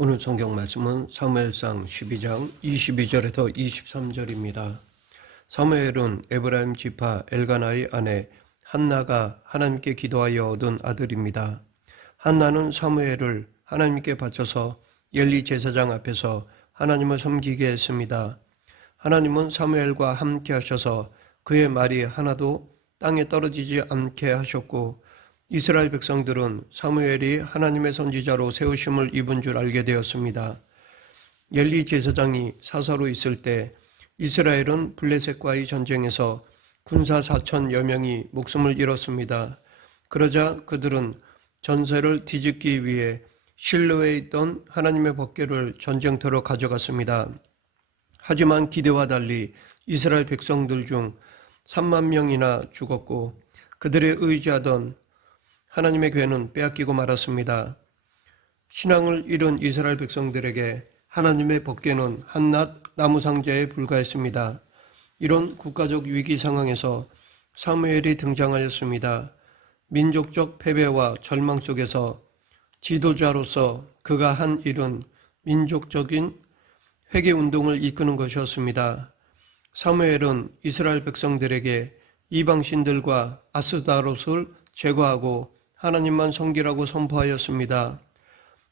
오늘 성경 말씀은 사무엘상 12장 22절에서 23절입니다. 사무엘은 에브라임 지파 엘가나의 아내 한나가 하나님께 기도하여 얻은 아들입니다. 한나는 사무엘을 하나님께 바쳐서 엘리 제사장 앞에서 하나님을 섬기게 했습니다. 하나님은 사무엘과 함께 하셔서 그의 말이 하나도 땅에 떨어지지 않게 하셨고, 이스라엘 백성들은 사무엘이 하나님의 선지자로 세우심을 입은 줄 알게 되었습니다. 엘리 제사장이 사사로 있을 때 이스라엘은 블레셋과의 전쟁에서 군사 4천여 명이 목숨을 잃었습니다. 그러자 그들은 전세를 뒤집기 위해 실로에 있던 하나님의 법궤를 전쟁터로 가져갔습니다. 하지만 기대와 달리 이스라엘 백성들 중 3만 명이나 죽었고, 그들의 의지하던 하나님의 궤는 빼앗기고 말았습니다. 신앙을 잃은 이스라엘 백성들에게 하나님의 법궤는 한낱 나무 상자에 불과했습니다. 이런 국가적 위기 상황에서 사무엘이 등장하였습니다. 민족적 패배와 절망 속에서 지도자로서 그가 한 일은 민족적인 회개 운동을 이끄는 것이었습니다. 사무엘은 이스라엘 백성들에게 이방신들과 아스다롯을 제거하고 하나님만 섬기라고 선포하였습니다.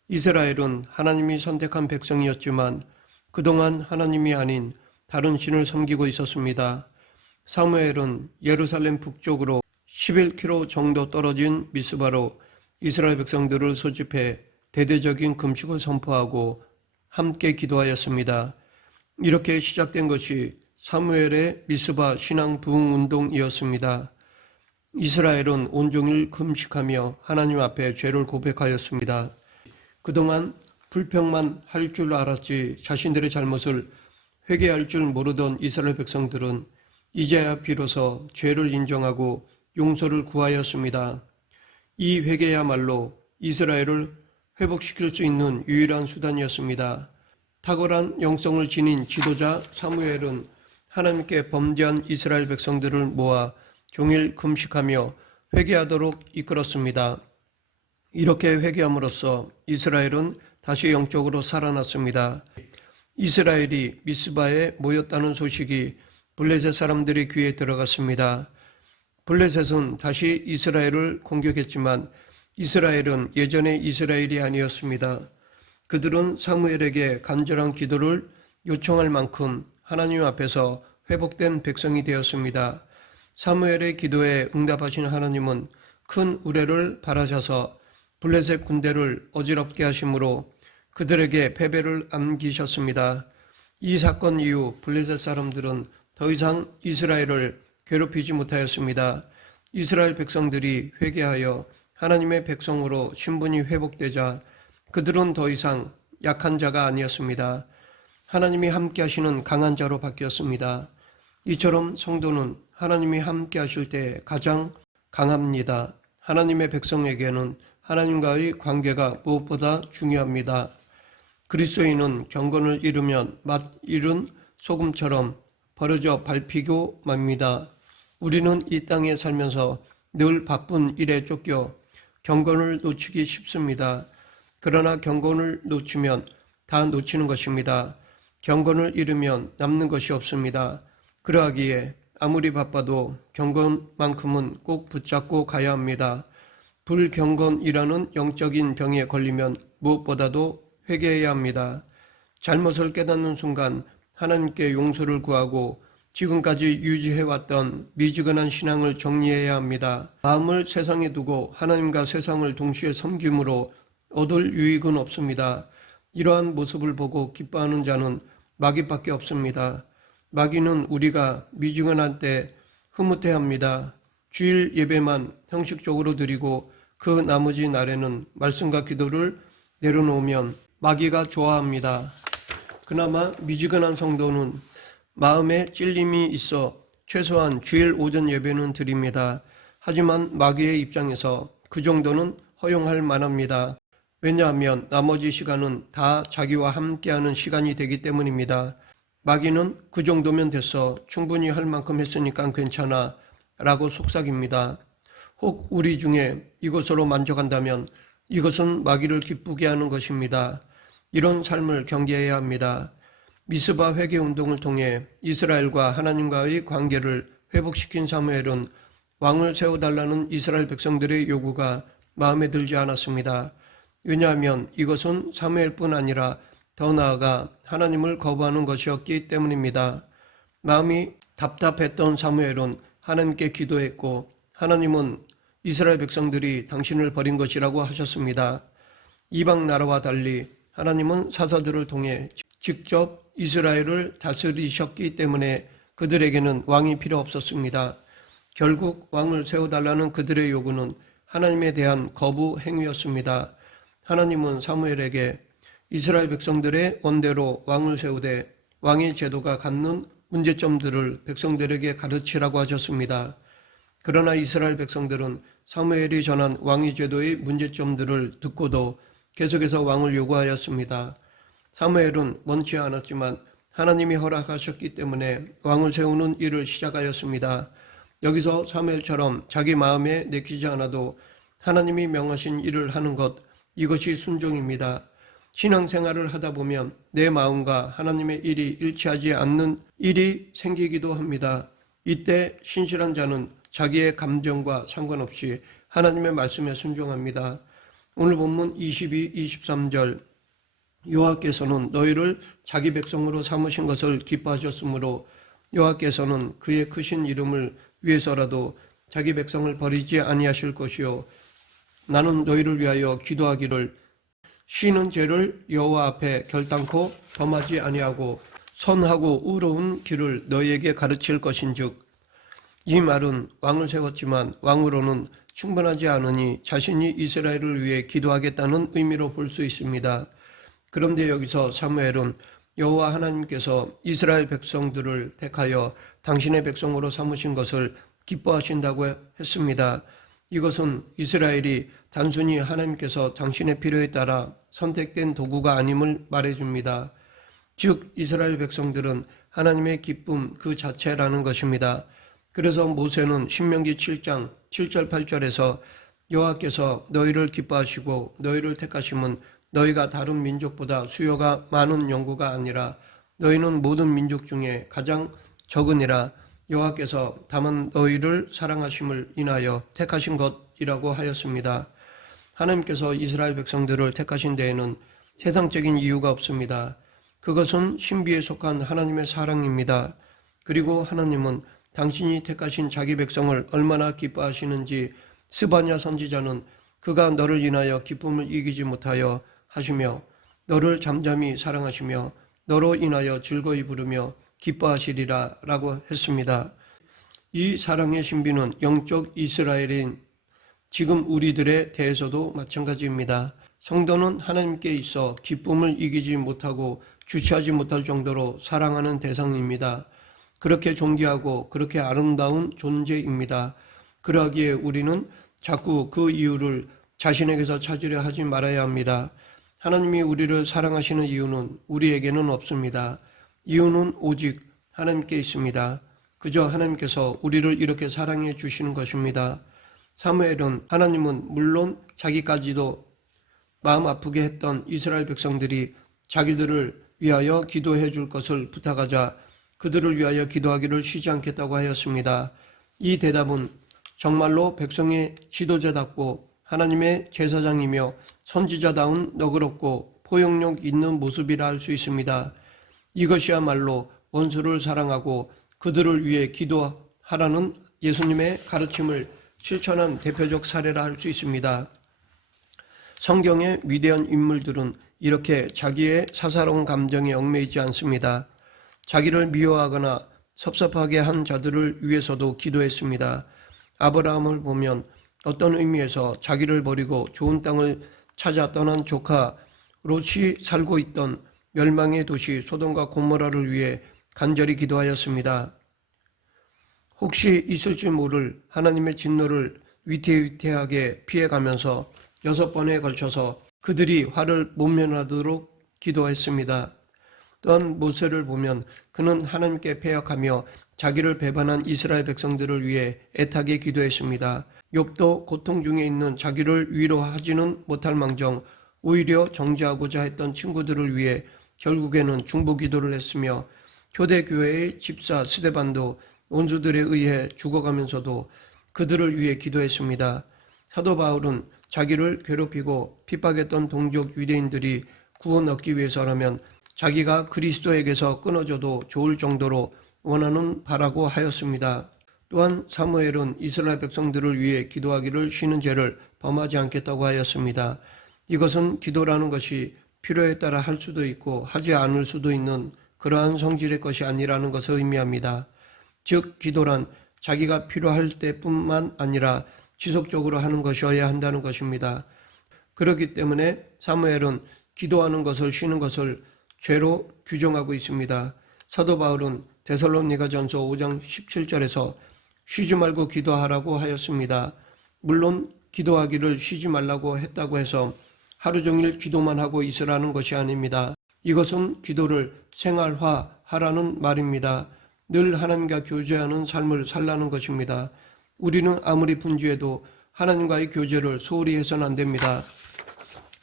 이스라엘은 하나님이 선택한 백성이었지만 그동안 하나님이 아닌 다른 신을 섬기고 있었습니다. 사무엘은 예루살렘 북쪽으로 11km 정도 떨어진 미스바로 이스라엘 백성들을 소집해 대대적인 금식을 선포하고 함께 기도하였습니다. 이렇게 시작된 것이 사무엘의 미스바 신앙 부흥 운동이었습니다. 이스라엘은 온종일 금식하며 하나님 앞에 죄를 고백하였습니다. 그동안 불평만 할 줄 알았지 자신들의 잘못을 회개할 줄 모르던 이스라엘 백성들은 이제야 비로소 죄를 인정하고 용서를 구하였습니다. 이 회개야말로 이스라엘을 회복시킬 수 있는 유일한 수단이었습니다. 탁월한 영성을 지닌 지도자 사무엘은 하나님께 범죄한 이스라엘 백성들을 모아 종일 금식하며 회개하도록 이끌었습니다. 이렇게 회개함으로써 이스라엘은 다시 영적으로 살아났습니다. 이스라엘이 미스바에 모였다는 소식이 블레셋 사람들의 귀에 들어갔습니다. 블레셋은 다시 이스라엘을 공격했지만 이스라엘은 예전의 이스라엘이 아니었습니다. 그들은 사무엘에게 간절한 기도를 요청할 만큼 하나님 앞에서 회복된 백성이 되었습니다. 사무엘의 기도에 응답하신 하나님은 큰 우레를 바라셔서 블레셋 군대를 어지럽게 하심으로 그들에게 패배를 안기셨습니다. 이 사건 이후 블레셋 사람들은 더 이상 이스라엘을 괴롭히지 못하였습니다. 이스라엘 백성들이 회개하여 하나님의 백성으로 신분이 회복되자 그들은 더 이상 약한 자가 아니었습니다. 하나님이 함께 하시는 강한 자로 바뀌었습니다. 이처럼 성도는 하나님이 함께 하실 때 가장 강합니다. 하나님의 백성에게는 하나님과의 관계가 무엇보다 중요합니다. 그리스도인은 경건을 잃으면 맛 잃은 소금처럼 버려져 밟히고 맙니다. 우리는 이 땅에 살면서 늘 바쁜 일에 쫓겨 경건을 놓치기 쉽습니다. 그러나 경건을 놓치면 다 놓치는 것입니다. 경건을 잃으면 남는 것이 없습니다. 그러하기에 아무리 바빠도 경건만큼은 꼭 붙잡고 가야 합니다. 불경건이라는 영적인 병에 걸리면 무엇보다도 회개해야 합니다. 잘못을 깨닫는 순간 하나님께 용서를 구하고 지금까지 유지해왔던 미지근한 신앙을 정리해야 합니다. 마음을 세상에 두고 하나님과 세상을 동시에 섬김으로 얻을 유익은 없습니다. 이러한 모습을 보고 기뻐하는 자는 마귀밖에 없습니다. 마귀는 우리가 미지근한 때 흐뭇해합니다. 주일 예배만 형식적으로 드리고 그 나머지 날에는 말씀과 기도를 내려놓으면 마귀가 좋아합니다. 그나마 미지근한 성도는 마음에 찔림이 있어 최소한 주일 오전 예배는 드립니다. 하지만 마귀의 입장에서 그 정도는 허용할 만합니다. 왜냐하면 나머지 시간은 다 자기와 함께하는 시간이 되기 때문입니다. 마귀는 그 정도면 됐어, 충분히 할 만큼 했으니까 괜찮아 라고 속삭입니다. 혹 우리 중에 이것으로 만족한다면 이것은 마귀를 기쁘게 하는 것입니다. 이런 삶을 경계해야 합니다. 미스바 회개 운동을 통해 이스라엘과 하나님과의 관계를 회복시킨 사무엘은 왕을 세워달라는 이스라엘 백성들의 요구가 마음에 들지 않았습니다. 왜냐하면 이것은 사무엘뿐 아니라 더 나아가 하나님을 거부하는 것이었기 때문입니다. 마음이 답답했던 사무엘은 하나님께 기도했고 하나님은 이스라엘 백성들이 당신을 버린 것이라고 하셨습니다. 이방 나라와 달리 하나님은 사사들을 통해 직접 이스라엘을 다스리셨기 때문에 그들에게는 왕이 필요 없었습니다. 결국 왕을 세워달라는 그들의 요구는 하나님에 대한 거부 행위였습니다. 하나님은 사무엘에게 이스라엘 백성들의 원대로 왕을 세우되 왕의 제도가 갖는 문제점들을 백성들에게 가르치라고 하셨습니다. 그러나 이스라엘 백성들은 사무엘이 전한 왕의 제도의 문제점들을 듣고도 계속해서 왕을 요구하였습니다. 사무엘은 원치 않았지만 하나님이 허락하셨기 때문에 왕을 세우는 일을 시작하였습니다. 여기서 사무엘처럼 자기 마음에 내키지 않아도 하나님이 명하신 일을 하는 것, 이것이 순종입니다. 신앙생활을 하다 보면 내 마음과 하나님의 일이 일치하지 않는 일이 생기기도 합니다. 이때 신실한 자는 자기의 감정과 상관없이 하나님의 말씀에 순종합니다. 오늘 본문 22, 23절 여호와께서는 너희를 자기 백성으로 삼으신 것을 기뻐하셨으므로 여호와께서는 그의 크신 이름을 위해서라도 자기 백성을 버리지 아니하실 것이요 나는 너희를 위하여 기도하기를 쉬는 죄를 여호와 앞에 결단코 범하지 아니하고 선하고 의로운 길을 너희에게 가르칠 것인즉 이 말은 왕을 세웠지만 왕으로는 충분하지 않으니 자신이 이스라엘을 위해 기도하겠다는 의미로 볼 수 있습니다. 그런데 여기서 사무엘은 여호와 하나님께서 이스라엘 백성들을 택하여 당신의 백성으로 삼으신 것을 기뻐하신다고 했습니다. 이것은 이스라엘이 단순히 하나님께서 당신의 필요에 따라 선택된 도구가 아님을 말해줍니다. 즉 이스라엘 백성들은 하나님의 기쁨 그 자체라는 것입니다. 그래서 모세는 신명기 7장 7절 8절에서 여호와께서 너희를 기뻐하시고 너희를 택하심은 너희가 다른 민족보다 수요가 많은 영구가 아니라 너희는 모든 민족 중에 가장 적으니라 여호와께서 다만 너희를 사랑하심을 인하여 택하신 것이라고 하였습니다. 하나님께서 이스라엘 백성들을 택하신 데에는 세상적인 이유가 없습니다. 그것은 신비에 속한 하나님의 사랑입니다. 그리고 하나님은 당신이 택하신 자기 백성을 얼마나 기뻐하시는지 스바냐 선지자는 그가 너를 인하여 기쁨을 이기지 못하여 하시며 너를 잠잠히 사랑하시며 너로 인하여 즐거이 부르며 기뻐하시리라 라고 했습니다. 이 사랑의 신비는 영적 이스라엘인 지금 우리들에 대해서도 마찬가지입니다. 성도는 하나님께 있어 기쁨을 이기지 못하고 주체하지 못할 정도로 사랑하는 대상입니다. 그렇게 존귀하고 그렇게 아름다운 존재입니다. 그러하기에 우리는 자꾸 그 이유를 자신에게서 찾으려 하지 말아야 합니다. 하나님이 우리를 사랑하시는 이유는 우리에게는 없습니다. 이유는 오직 하나님께 있습니다. 그저 하나님께서 우리를 이렇게 사랑해 주시는 것입니다. 사무엘은 하나님은 물론 자기까지도 마음 아프게 했던 이스라엘 백성들이 자기들을 위하여 기도해 줄 것을 부탁하자 그들을 위하여 기도하기를 쉬지 않겠다고 하였습니다. 이 대답은 정말로 백성의 지도자답고 하나님의 제사장이며 선지자다운 너그럽고 포용력 있는 모습이라 할 수 있습니다. 이것이야말로 원수를 사랑하고 그들을 위해 기도하라는 예수님의 가르침을 실천한 대표적 사례라 할 수 있습니다. 성경의 위대한 인물들은 이렇게 자기의 사사로운 감정에 얽매이지 않습니다. 자기를 미워하거나 섭섭하게 한 자들을 위해서도 기도했습니다. 아브라함을 보면 어떤 의미에서 자기를 버리고 좋은 땅을 찾아 떠난 조카 롯이 살고 있던 멸망의 도시 소돔과 고모라를 위해 간절히 기도하였습니다. 혹시 있을지 모를 하나님의 진노를 위태위태하게 피해가면서 6번에 걸쳐서 그들이 화를 못 면하도록 기도했습니다. 또한 모세를 보면 그는 하나님께 패역하며 자기를 배반한 이스라엘 백성들을 위해 애타게 기도했습니다. 욥도 고통 중에 있는 자기를 위로하지는 못할 망정 오히려 정죄하고자 했던 친구들을 위해 결국에는 중보 기도를 했으며 초대교회의 집사 스데반도 원수들에 의해 죽어가면서도 그들을 위해 기도했습니다. 사도 바울은 자기를 괴롭히고 핍박했던 동족 유대인들이 구원 얻기 위해서라면 자기가 그리스도에게서 끊어져도 좋을 정도로 원하는 바라고 하였습니다. 또한 사무엘은 이스라엘 백성들을 위해 기도하기를 쉬는 죄를 범하지 않겠다고 하였습니다. 이것은 기도라는 것이 필요에 따라 할 수도 있고 하지 않을 수도 있는 그러한 성질의 것이 아니라는 것을 의미합니다. 즉 기도란 자기가 필요할 때뿐만 아니라 지속적으로 하는 것이어야 한다는 것입니다. 그렇기 때문에 사무엘은 기도하는 것을 쉬는 것을 죄로 규정하고 있습니다. 사도 바울은 데살로니가전서 5장 17절에서 쉬지 말고 기도하라고 하였습니다. 물론 기도하기를 쉬지 말라고 했다고 해서 하루 종일 기도만 하고 있으라는 것이 아닙니다. 이것은 기도를 생활화하라는 말입니다. 늘 하나님과 교제하는 삶을 살라는 것입니다. 우리는 아무리 분주해도 하나님과의 교제를 소홀히 해서는 안 됩니다.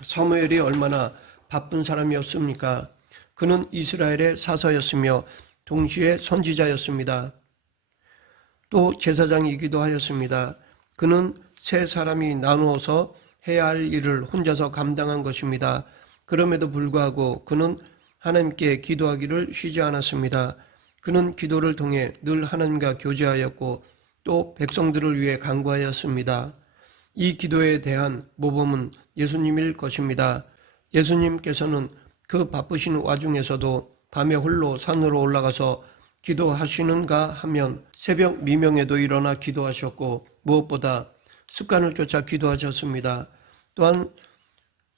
사무엘이 얼마나 바쁜 사람이었습니까? 그는 이스라엘의 사사였으며 동시에 선지자였습니다. 또 제사장이기도 하였습니다. 그는 세 사람이 나누어서 해야 할 일을 혼자서 감당한 것입니다. 그럼에도 불구하고 그는 하나님께 기도하기를 쉬지 않았습니다. 그는 기도를 통해 늘 하나님과 교제하였고 또 백성들을 위해 간구하였습니다. 이 기도에 대한 모범은 예수님일 것입니다. 예수님께서는 그 바쁘신 와중에서도 밤에 홀로 산으로 올라가서 기도하시는가 하면 새벽 미명에도 일어나 기도하셨고 무엇보다 습관을 쫓아 기도하셨습니다. 또한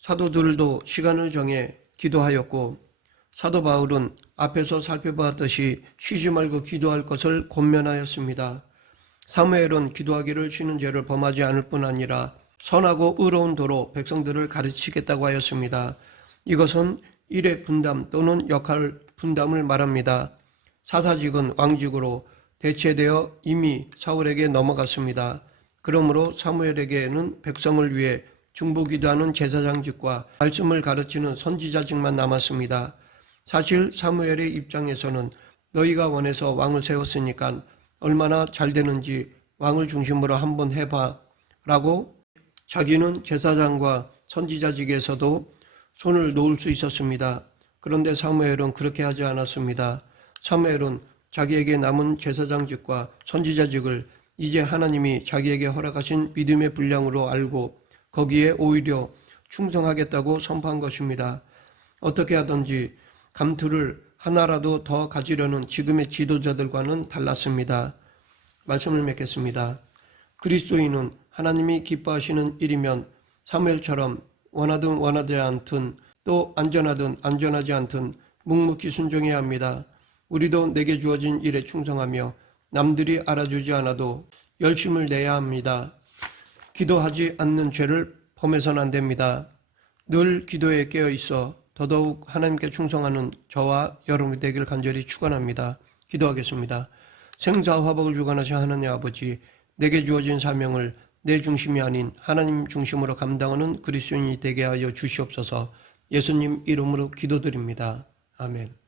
사도들도 시간을 정해 기도하였고 사도 바울은 앞에서 살펴보았듯이 쉬지 말고 기도할 것을 권면하였습니다. 사무엘은 기도하기를 쉬는 죄를 범하지 않을 뿐 아니라 선하고 의로운 도로 백성들을 가르치겠다고 하였습니다. 이것은 일의 분담 또는 역할 분담을 말합니다. 사사직은 왕직으로 대체되어 이미 사울에게 넘어갔습니다. 그러므로 사무엘에게는 백성을 위해 중보기도하는 제사장직과 말씀을 가르치는 선지자직만 남았습니다. 사실 사무엘의 입장에서는 너희가 원해서 왕을 세웠으니까 얼마나 잘 되는지 왕을 중심으로 한번 해봐 라고 자기는 제사장과 선지자직에서도 손을 놓을 수 있었습니다. 그런데 사무엘은 그렇게 하지 않았습니다. 사무엘은 자기에게 남은 제사장직과 선지자직을 이제 하나님이 자기에게 허락하신 믿음의 분량으로 알고 거기에 오히려 충성하겠다고 선포한 것입니다. 어떻게 하든지 감투를 하나라도 더 가지려는 지금의 지도자들과는 달랐습니다. 말씀을 맺겠습니다. 그리스도인은 하나님이 기뻐하시는 일이면 사무엘처럼 원하든 원하지 않든 또 안전하든 안전하지 않든 묵묵히 순종해야 합니다. 우리도 내게 주어진 일에 충성하며 남들이 알아주지 않아도 열심을 내야 합니다. 기도하지 않는 죄를 범해서는 안 됩니다. 늘 기도에 깨어 있어 더더욱 하나님께 충성하는 저와 여러분이 되길 간절히 축원합니다. 기도하겠습니다. 생사화복을 주관하신 하나님 아버지, 내게 주어진 사명을 내 중심이 아닌 하나님 중심으로 감당하는 그리스도인이 되게 하여 주시옵소서. 예수님 이름으로 기도드립니다. 아멘.